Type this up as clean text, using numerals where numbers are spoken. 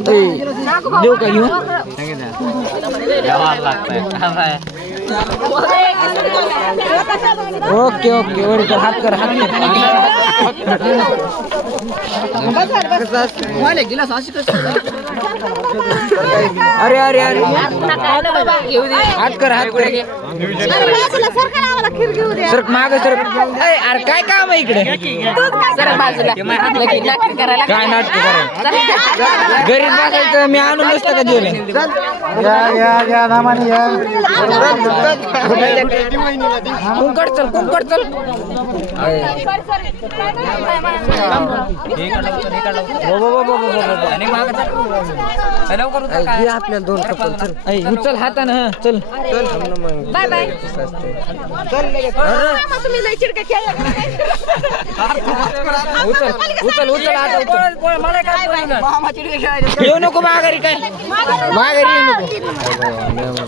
देऊ का घेऊन ओके ओके वर कर हात कर अरे अरे अरे हात कर सर माग सर अरे काय काम आहे इकडे काय नाटक करायला गरीब बसायचं मी आणून नसतं का जेवण कुंकड चल आपल्याला दोन कपल चल उचल हातानं चल बाय बाय उचल आता येऊ नको माघारी काय माघारी येऊ नको